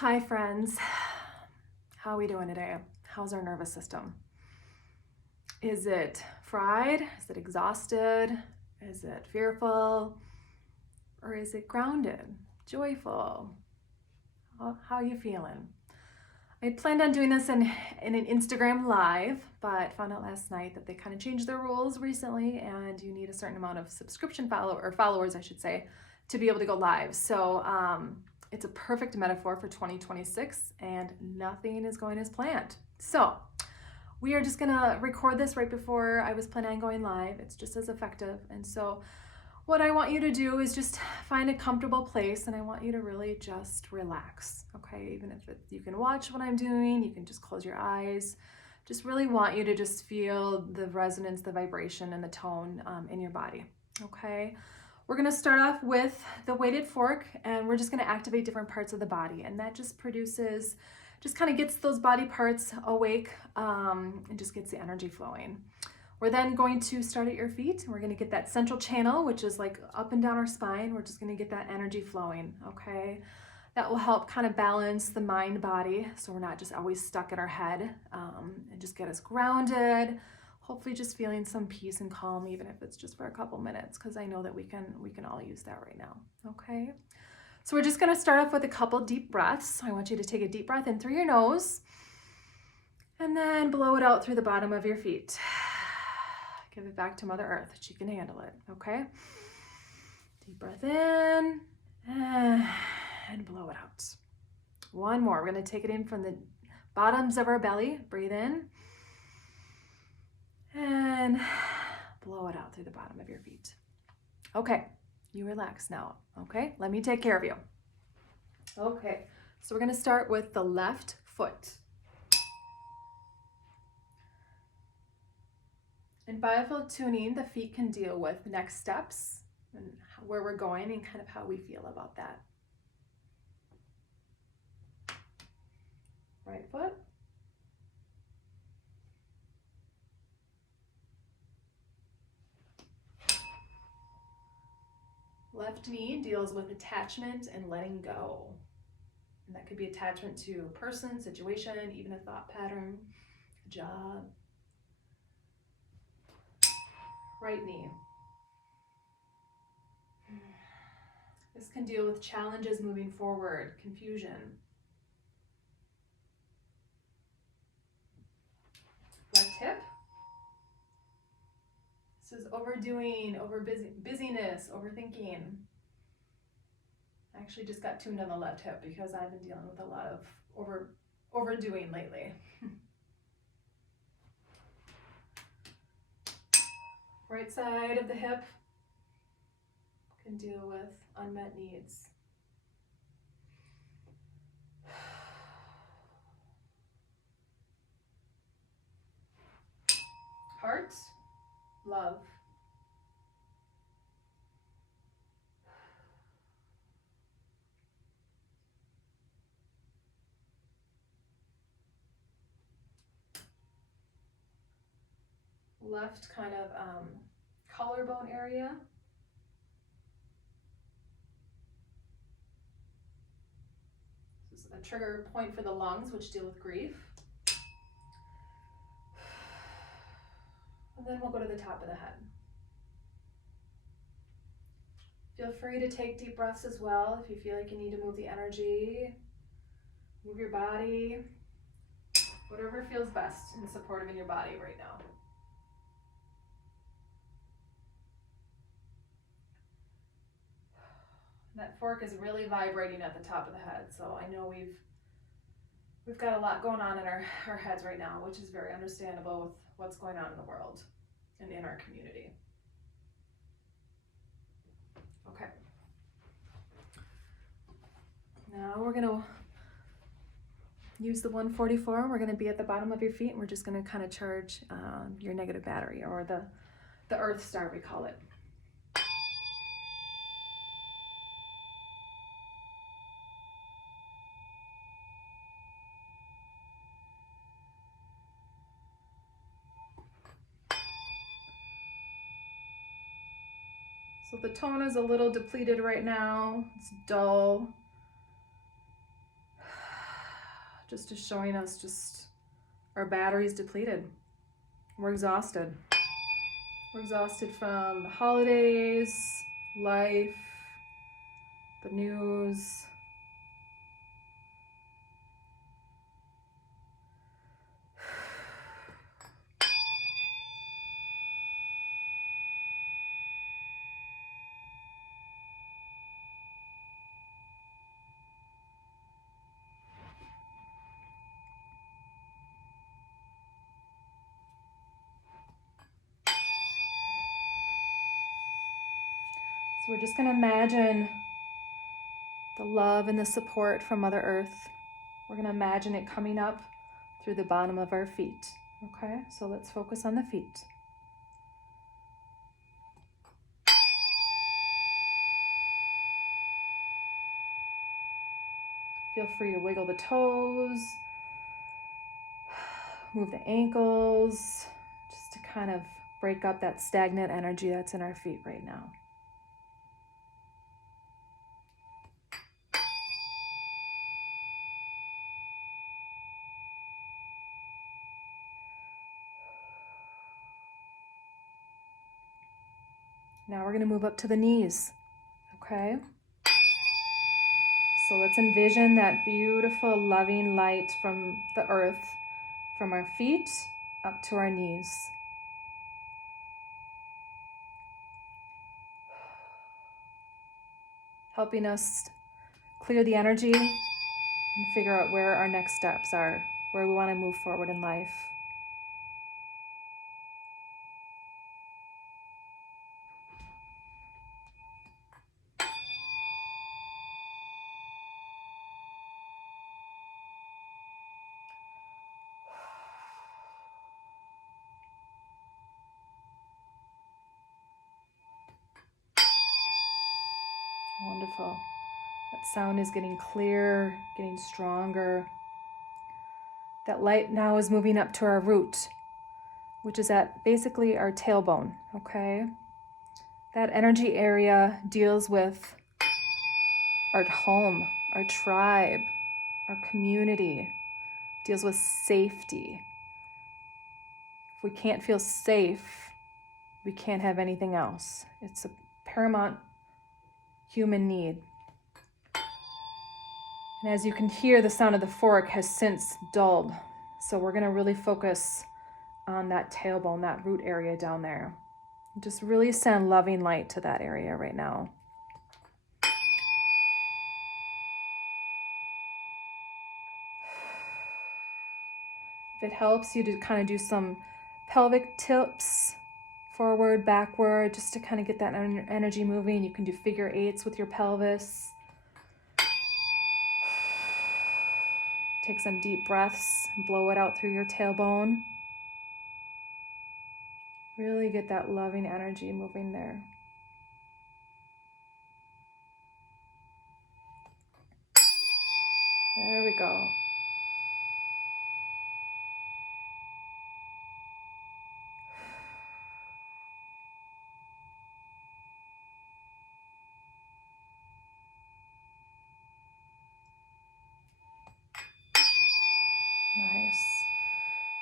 Hi friends, how are we doing today? How's our nervous system? Is it fried? Is it exhausted? Is it fearful? Or is it grounded, joyful? How are you feeling? I planned on doing this in an Instagram live, but found out last night that they kind of changed their rules recently and you need a certain amount of subscription followers, I should say, to be able to go live. So it's a perfect metaphor for 2026 and nothing is going as planned. So we are just gonna record this right before I was planning on going live. It's just as effective. And so what I want you to do is just find a comfortable place and I want you to really just relax, okay? Even if you can watch what I'm doing, you can just close your eyes. Just really want you to just feel the resonance, the vibration, and the tone in your body, okay? We're gonna start off with the weighted fork and we're just gonna activate different parts of the body, and that just produces, just kind of gets those body parts awake and just gets the energy flowing. We're then going to start at your feet. We're going to get that central channel, which is like up and down our spine. We're just going to get that energy flowing, okay? That will help kind of balance the mind body so we're not just always stuck in our head, and just get us grounded. Hopefully just feeling some peace and calm, even if it's just for a couple minutes, because I know that we can all use that right now, okay? So we're just going to start off with a couple deep breaths. I want you to take a deep breath in through your nose and then blow it out through the bottom of your feet. Give it back to Mother Earth. She can handle it, okay? Deep breath in and blow it out. One more. We're going to take it in from the bottoms of our belly. Breathe in and blow it out through the bottom of your feet. Okay, you relax now, okay? Let me take care of you. Okay, so we're going to start with the left foot. In biofield tuning, the feet can deal with next steps and where we're going and kind of how we feel about that. Right foot. Left knee deals with attachment and letting go. And that could be attachment to a person, situation, even a thought pattern, a job. Right knee. This can deal with challenges moving forward, confusion. Left hip. This is overdoing, busyness, overthinking. I actually just got tuned on the left hip because I've been dealing with a lot of overdoing lately. Right side of the hip can deal with unmet needs. Heart, love. Left kind of collarbone area. This is a trigger point for the lungs, which deal with grief. And then we'll go to the top of the head. Feel free to take deep breaths as well if you feel like you need to move the energy, move your body, whatever feels best and supportive in your body right now. That fork is really vibrating at the top of the head, so I know we've got a lot going on in our heads right now, which is very understandable with what's going on in the world and in our community. Okay. Now we're gonna use the 144. We're gonna be at the bottom of your feet and we're just gonna kind of charge your negative battery, or the Earth Star, we call it. So the tone is a little depleted right now. It's dull. just is showing us just our battery's depleted. We're exhausted. We're exhausted from the holidays, life, the news. So we're just going to imagine the love and the support from Mother Earth. We're going to imagine it coming up through the bottom of our feet. Okay, so let's focus on the feet. Feel free to wiggle the toes, move the ankles, just to kind of break up that stagnant energy that's in our feet right now. Now we're going to move up to the knees, okay? So let's envision that beautiful, loving light from the earth, from our feet up to our knees. Helping us clear the energy and figure out where our next steps are, where we want to move forward in life. Wonderful. That sound is getting clearer, getting stronger. That light now is moving up to our root, which is at basically our tailbone, okay? That energy area deals with our home, our tribe, our community, deals with safety. If we can't feel safe, we can't have anything else. It's a paramount human need. And as you can hear, the sound of the fork has since dulled. So we're going to really focus on that tailbone, that root area down there. Just really send loving light to that area right now. If it helps you to kind of do some pelvic tips, forward, backward, just to kind of get that energy moving. You can do figure eights with your pelvis. Take some deep breaths and blow it out through your tailbone. Really get that loving energy moving there. There we go. Nice.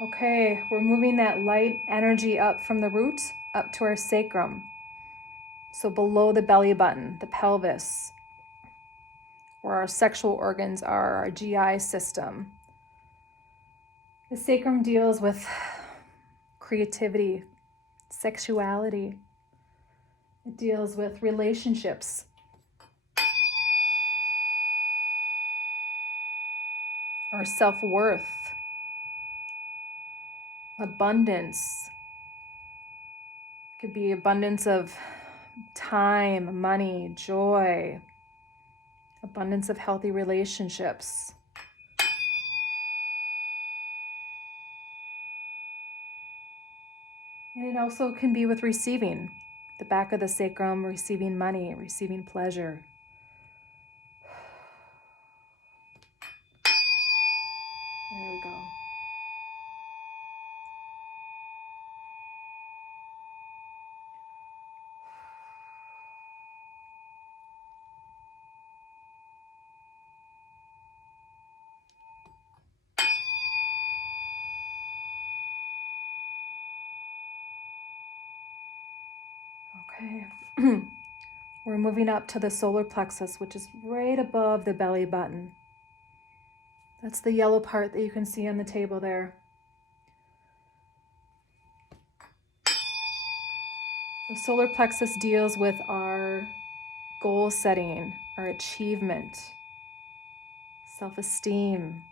Okay, we're moving that light energy up from the root up to our sacrum. So below the belly button, the pelvis, where our sexual organs are, our GI system. The sacrum deals with creativity, sexuality. It deals with relationships. Our self-worth, abundance. It could be abundance of time, money, joy, abundance of healthy relationships. And it also can be with receiving, the back of the sacrum, receiving money, receiving pleasure. There we go. Okay. We're moving up to the solar plexus, which is right above the belly button. That's the yellow part that you can see on the table there. The solar plexus deals with our goal setting, our achievement, self-esteem,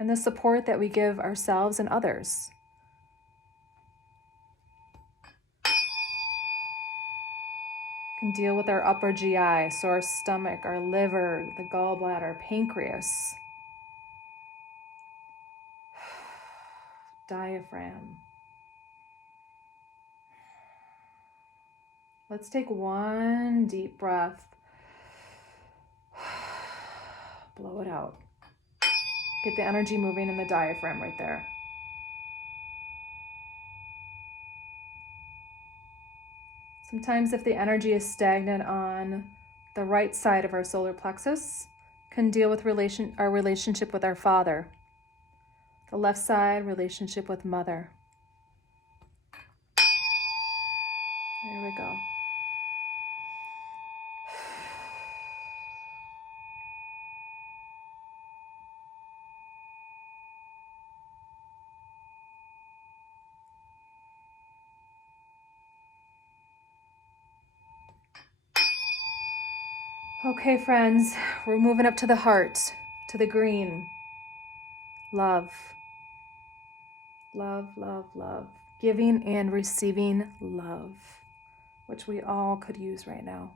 and the support that we give ourselves and others. Can deal with our upper GI, so our stomach, our liver, the gallbladder, pancreas, diaphragm. Let's take one deep breath. Blow it out. Get the energy moving in the diaphragm right there. Sometimes if the energy is stagnant on the right side of our solar plexus, can deal with our relationship with our father. The left side, relationship with mother. There we go. Okay, friends, we're moving up to the heart, to the green. Love. Love, love, love. Giving and receiving love, which we all could use right now.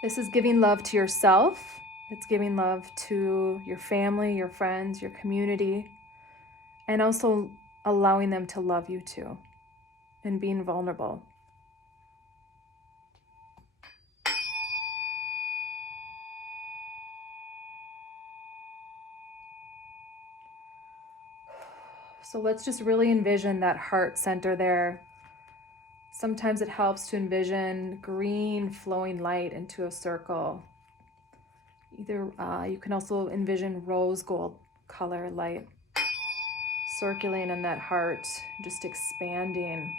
This is giving love to yourself. It's giving love to your family, your friends, your community, and also allowing them to love you too, and being vulnerable. So let's just really envision that heart center there. Sometimes it helps to envision green flowing light into a circle. Either you can also envision rose gold color light circulating in that heart, just expanding.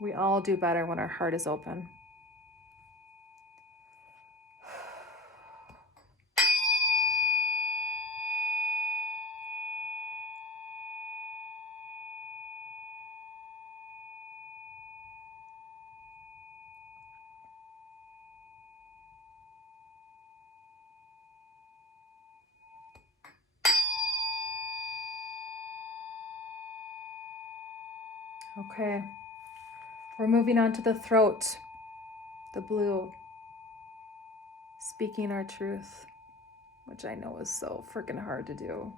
We all do better when our heart is open. Okay, we're moving on to the throat, the blue, speaking our truth, which I know is so freaking hard to do.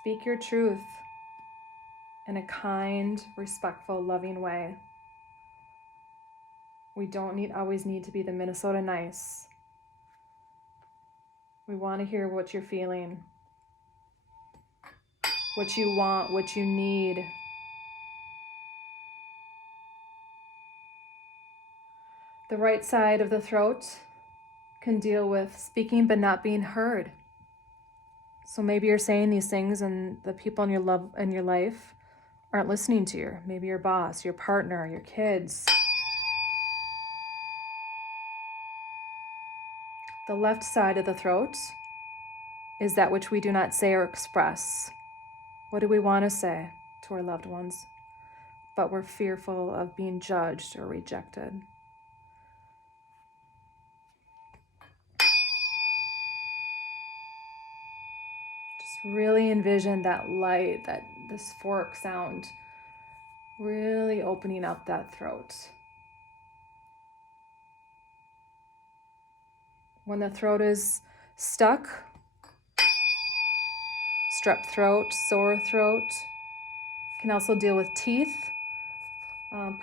Speak your truth in a kind, respectful, loving way. We don't always need to be the Minnesota nice. We want to hear what you're feeling, what you want, what you need. The right side of the throat can deal with speaking but not being heard. So maybe you're saying these things and the people in your life aren't listening to you. Maybe your boss, your partner, your kids. The left side of the throat is that which we do not say or express. What do we want to say to our loved ones? But we're fearful of being judged or rejected. Just really envision that light, this fork sound, really opening up that throat. When the throat is stuck, strep throat, sore throat, can also deal with teeth.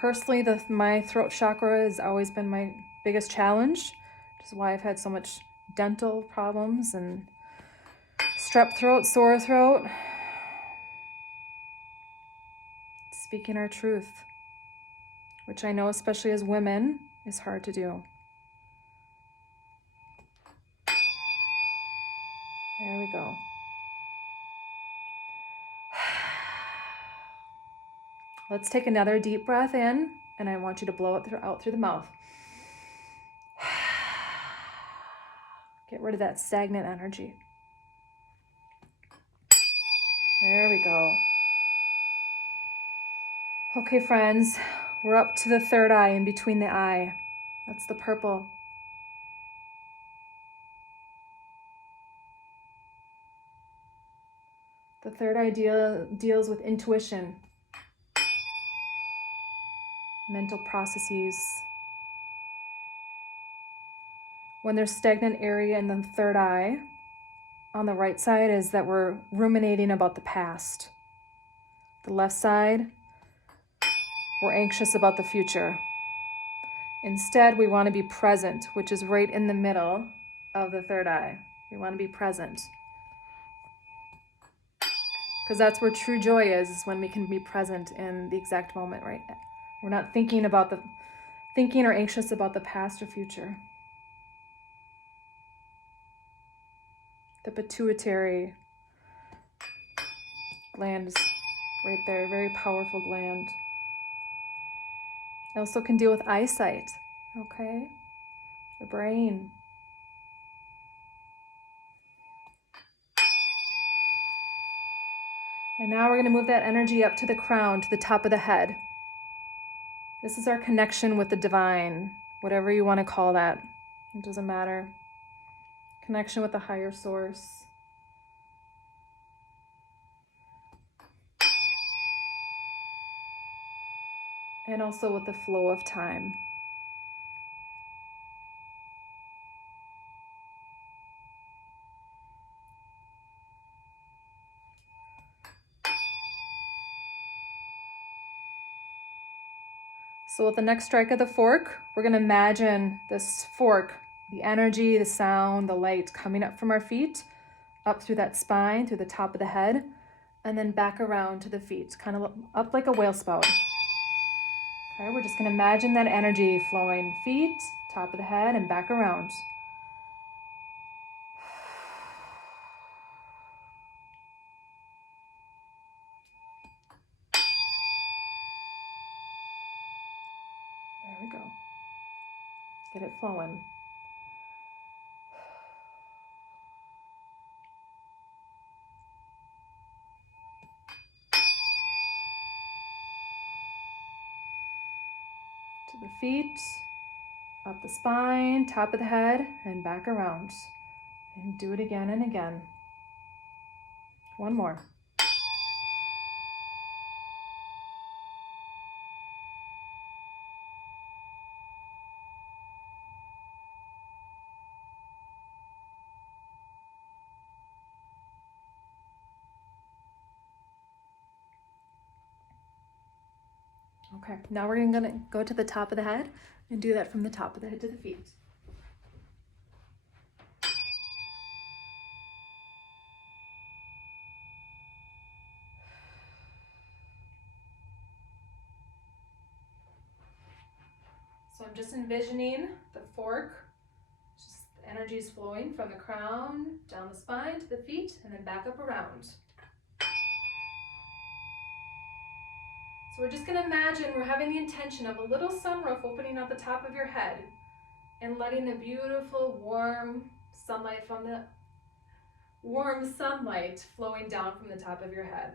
Personally, my throat chakra has always been my biggest challenge, which is why I've had so much dental problems and strep throat, sore throat. Speaking our truth, which I know, especially as women, is hard to do. There we go. Let's take another deep breath in, and I want you to blow it out through the mouth. Get rid of that stagnant energy. There we go. Okay, friends, we're up to the third eye in between the eye. That's the purple. The third eye deals with intuition, mental processes. When there's stagnant area in the third eye, on the right side is that we're ruminating about the past. The left side, we're anxious about the future. Instead, we want to be present, which is right in the middle of the third eye. We want to be present. Because that's where true joy is when we can be present in the exact moment, right? We're not thinking or anxious about the past or future. The pituitary gland is right there, very powerful gland. It also can deal with eyesight, okay? The brain. And now we're going to move that energy up to the crown, to the top of the head. This is our connection with the divine, whatever you want to call that. It doesn't matter. Connection with the higher source. And also with the flow of time. So with the next strike of the fork, we're going to imagine this fork, the energy, the sound, the light coming up from our feet, up through that spine, through the top of the head, and then back around to the feet, kind of up like a whale spout. Okay, we're just going to imagine that energy flowing feet, top of the head, and back around. There we go. Get it flowing. To the feet, up the spine, top of the head, and back around. And do it again and again. One more. Okay, now we're going to go to the top of the head and do that from the top of the head to the feet. So I'm just envisioning the fork, just the energy is flowing from the crown, down the spine to the feet, and then back up around. So we're just going to imagine we're having the intention of a little sunroof opening at the top of your head and letting the beautiful warm sunlight flowing down from the top of your head.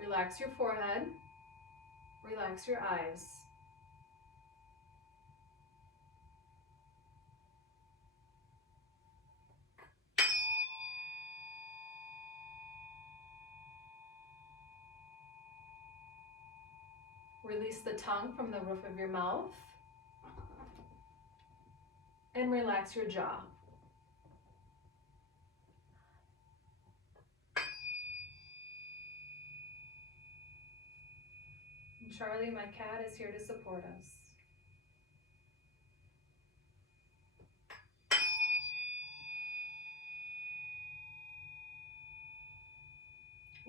Relax your forehead, relax your eyes. Release the tongue from the roof of your mouth and relax your jaw. And Charlie, my cat, is here to support us.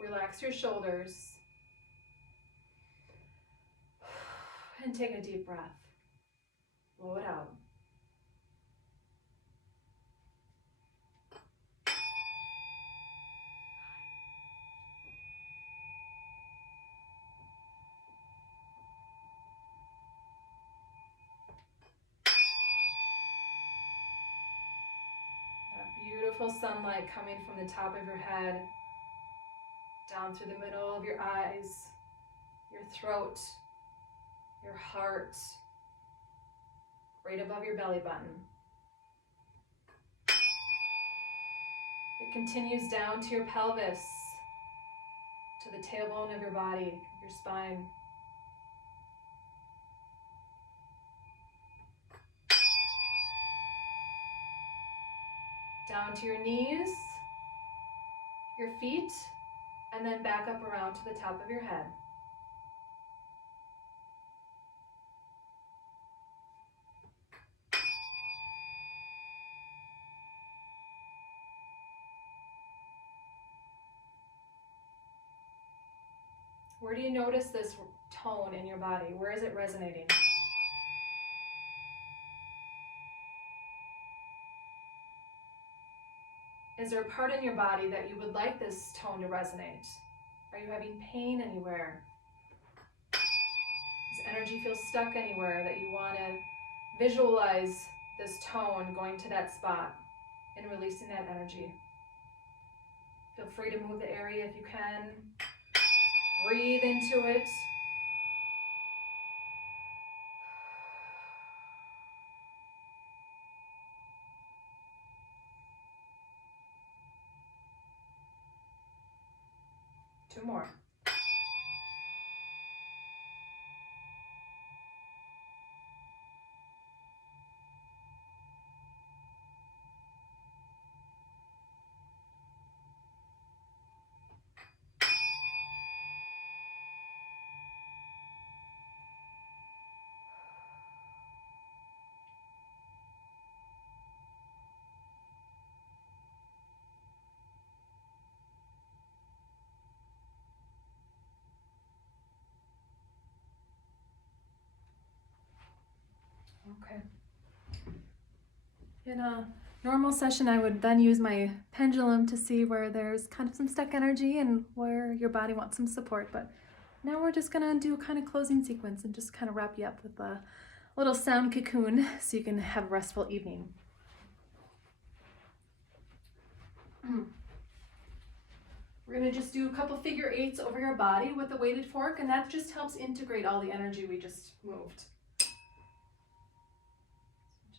Relax your shoulders. And take a deep breath. Blow it out. Beautiful sunlight coming from the top of your head, down through the middle of your eyes, your throat, your heart, right above your belly button. It continues down to your pelvis, to the tailbone of your body, your spine. Down to your knees, your feet, and then back up around to the top of your head. Where do you notice this tone in your body? Where is it resonating? Is there a part in your body that you would like this tone to resonate? Are you having pain anywhere? Does energy feel stuck anywhere that you want to visualize this tone going to that spot and releasing that energy? Feel free to move the area if you can. Breathe into it. Two more. Okay. In a normal session, I would then use my pendulum to see where there's kind of some stuck energy and where your body wants some support. But now we're just gonna do a kind of closing sequence and just kind of wrap you up with a little sound cocoon so you can have a restful evening. We're gonna just do a couple figure eights over your body with a weighted fork, and that just helps integrate all the energy we just moved.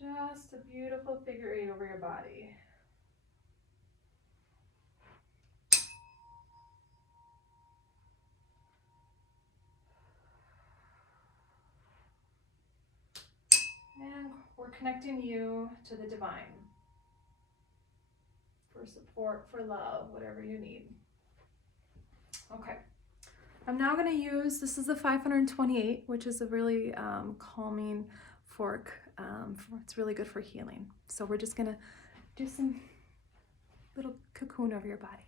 Just a beautiful figure eight over your body. And we're connecting you to the divine for support, for love, whatever you need. Okay. I'm now going to use, this is the 528, which is a really calming fork. It's really good for healing. So we're just going to do some little cocoon over your body.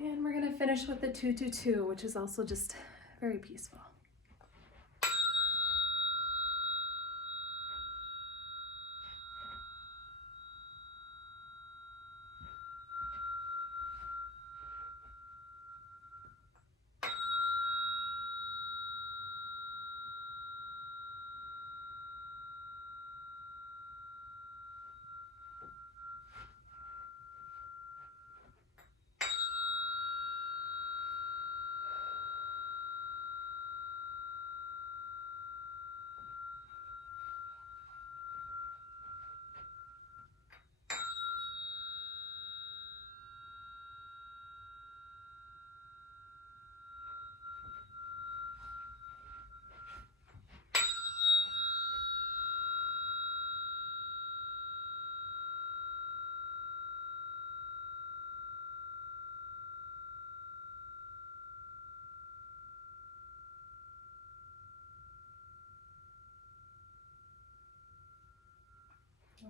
And we're going to finish with the 222, which is also just very peaceful.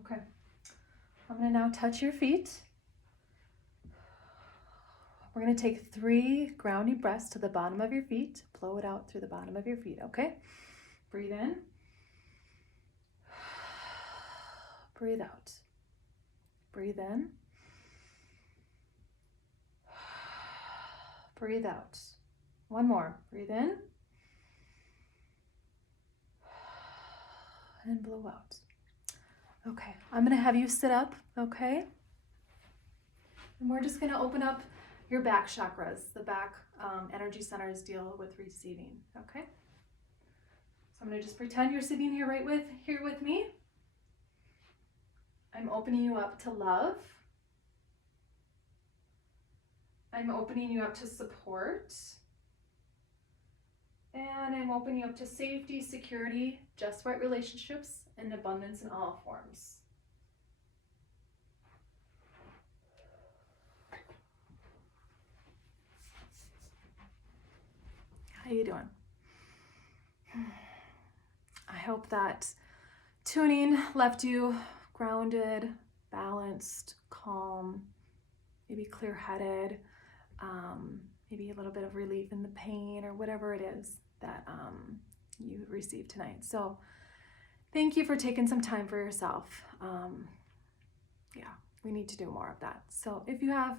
Okay. I'm going to now touch your feet. We're going to take 3 grounding breaths to the bottom of your feet. Blow it out through the bottom of your feet, okay? Breathe in. Breathe out. Breathe in. Breathe out. One more. Breathe in. And blow out. Okay, I'm going to have you sit up, okay? And we're just going to open up your back chakras. The back energy centers deal with receiving, okay? So I'm going to just pretend you're sitting here here with me. I'm opening you up to love. I'm opening you up to support. And I'm opening you up to safety, security, just right relationships, and abundance in all forms. How you doing? I hope that tuning left you grounded, balanced, calm, maybe clear-headed, maybe a little bit of relief in the pain or whatever it is that you received tonight. So thank you for taking some time for yourself. Yeah, we need to do more of that. So if you have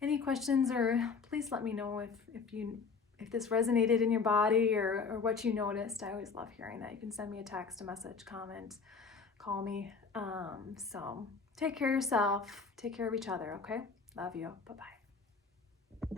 any questions, or please let me know if this resonated in your body or what you noticed. I always love hearing that. You can send me a text, a message, comment, call me. So take care of yourself, take care of each other, okay? Love you. Bye-bye.